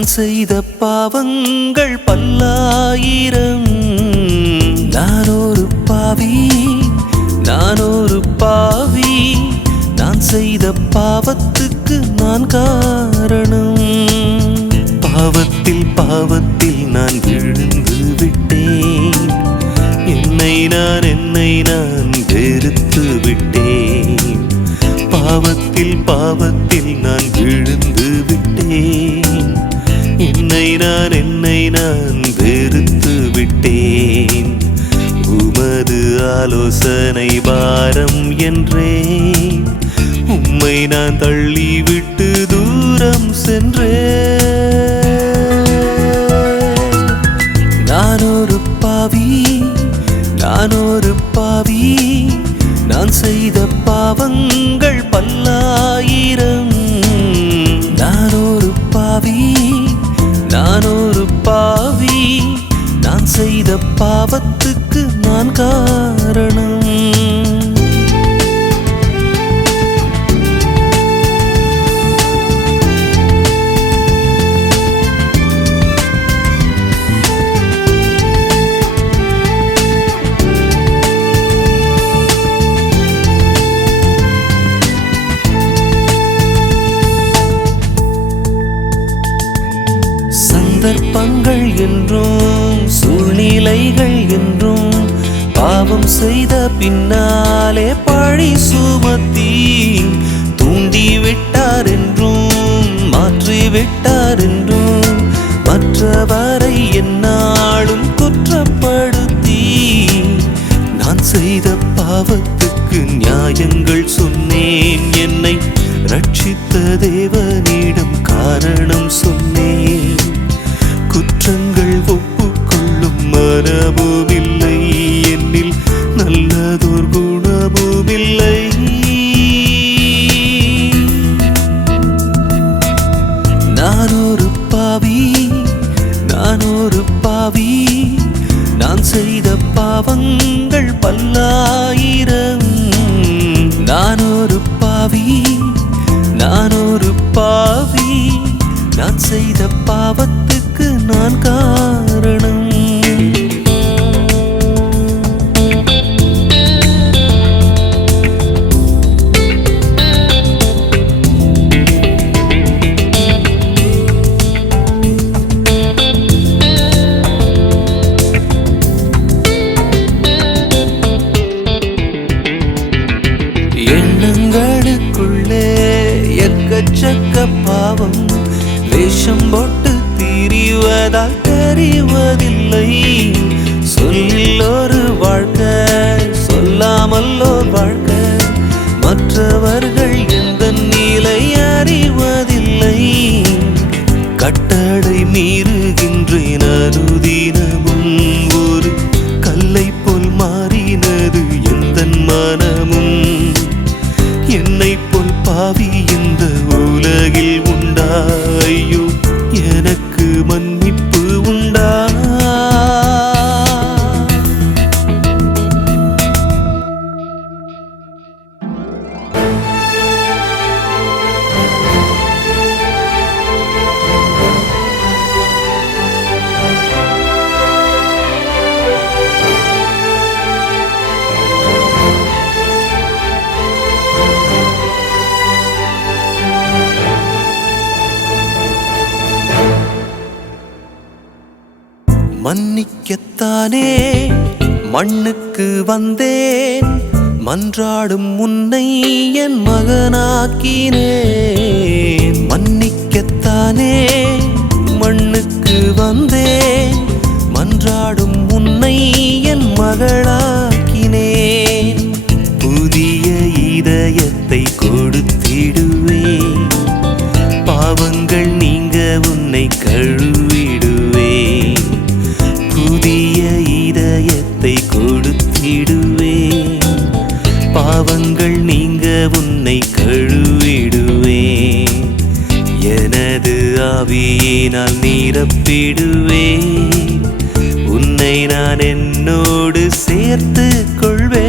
நான் செய்த பாவங்கள் பல்லாயிரம். நான் ஒரு பாவி, நான் ஒரு பாவி. நான் செய்த பாவத்துக்கு நான் காரணம். பாவத்தில் பாவத்தில் நான் விழுந்து விட்டேன். என்னை நான் வெறுத்து விட்டேன். பாவத்தில் பாவத்தில் நான் விழுந்து விட்டேன். என்னை நான் வெறுத்து விட்டேன். உமது ஆலோசனை பாரம் என்றேன். உம்மை நான் தள்ளிவிட்டு தூரம் சென்றேன். நான் ஒரு பாவி, நான் ஒரு பாவி. நான் செய்த பாவங்கள் பல்லாயிரம். நான் ஒரு பாவி, நான் ஒரு பாவி. நான் செய்த பாவத்துக்கு நான் காரணம். சந்தர்ப்பங்கள் என்றும் சூழ்நிலைகள் என்றும் பாவம் செய்த பின்னாலே பழி சுமத்தி தூண்டிவிட்டார் என்றும் மாற்றிவிட்டார் என்றும் மற்றவரை எந்நாளும் குற்றப்படுத்தி நான் செய்த பாவத்துக்கு நியாயங்கள் சொன்னேன். என்னை ரட்சித்த தேவனிடம் காரணம் சொன்னேன். குற்றங்கள் ஒப்புக்கொள்ளும் மனமுமில்லை என்னில், நல்லதோர் குணமுமில்லை. நான் ஒரு பாவி, நான் ஒரு பாவி. நான் செய்த பாவங்கள் பல்லாயிரம். நான் ஒரு பாவி, நான் ஒரு பாவி. நான் செய்த பாவத்துக்கு நான் காரணம். எண்ணங்களுக்குள்ளே எக்கச்சக்க பாவம் வேஷம் போட்டு திரிவதால் தெரிவதில்லை. சொல்லில் ஒரு வாழ்க்கை, சொல்லாமல் ஒரு வாழ்க்கை. மற்றவர்கள் எந்த நிலை அறிவதில்லை. கட்டளை மீறுகின்றேன் அனுதினமும். ஒரு கல்லை போல் மாறினது எந்தன் மனமும். என்னை போல் பாவி இந்த உலகில் உண்டா? ஐயோ, எனக்கு மன்னிப்பு உண்டா? மன்னிக்கத்தானே மண்ணுக்கு வந்தேன். மன்றாடும் உன்னை என் மகனாக்கினேன். மன்னிக்கத்தானே மண்ணுக்கு வந்தேன். மன்றாடும் உன்னை என் மகளாக்கினேன். புதிய இதயத்தை கொடுத்திடுவேன். பாவங்கள் நீங்க உன்னை கழுவிடுவேன். புதிய இதயத்தை கொடுத்திடுவேன். பாவங்கள் நீங்க உன்னை கழுவிடுவேன். எனது ஆவியினால் நிரப்பிடுவேன். உன்னை நான் என்னோடு சேர்த்து கொள்வேன்.